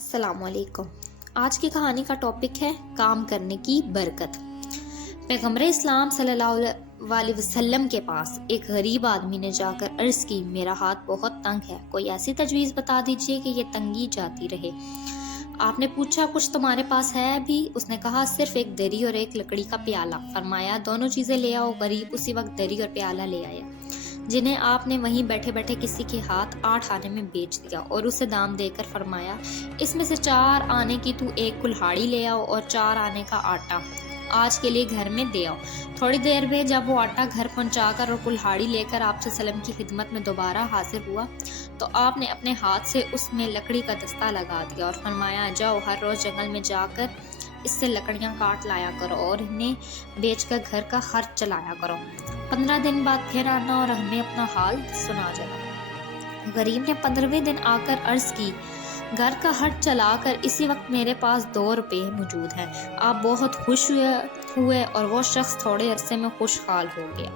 السلام علیکم۔ آج کی کہانی کا ٹاپک ہے کام کرنے کی برکت۔ پیغمبر اسلام صلی اللہ علیہ وسلم کے پاس ایک غریب آدمی نے جا کر عرض کی، میرا ہاتھ بہت تنگ ہے، کوئی ایسی تجویز بتا دیجئے کہ یہ تنگی جاتی رہے۔ آپ نے پوچھا، کچھ تمہارے پاس ہے بھی؟ اس نے کہا، صرف ایک دری اور ایک لکڑی کا پیالہ۔ فرمایا، دونوں چیزیں لے آؤ۔ غریب اسی وقت دری اور پیالہ لے آیا، جنہیں آپ نے وہیں بیٹھے بیٹھے کسی کے ہاتھ 8 آنے میں بیچ دیا اور اسے دام دے کر فرمایا، اس میں سے 4 آنے کی تو ایک کلہاڑی لے آؤ اور 4 آنے کا آٹا آج کے لیے گھر میں دے آؤ۔ تھوڑی دیر میں جب وہ آٹا گھر پہنچا کر اور کلہاڑی لے کر آپ صلی اللہ علیہ وسلم کی خدمت میں دوبارہ حاضر ہوا تو آپ نے اپنے ہاتھ سے اس میں لکڑی کا دستہ لگا دیا اور فرمایا، جاؤ، ہر روز جنگل میں جا کر اس سے لکڑیاں کاٹ لایا کرو اور انہیں بیچ کر گھر کا خرچ چلایا کرو۔ 15 دن بعد پھر آنا اور ہمیں اپنا حال سنا جانا۔ غریب نے 15ویں دن آ کر عرض کی، گھر کا خرچ چلا کر اسی وقت میرے پاس 2 روپے موجود ہیں۔ آپ بہت خوش ہوئے اور وہ شخص تھوڑے عرصے میں خوشحال ہو گیا۔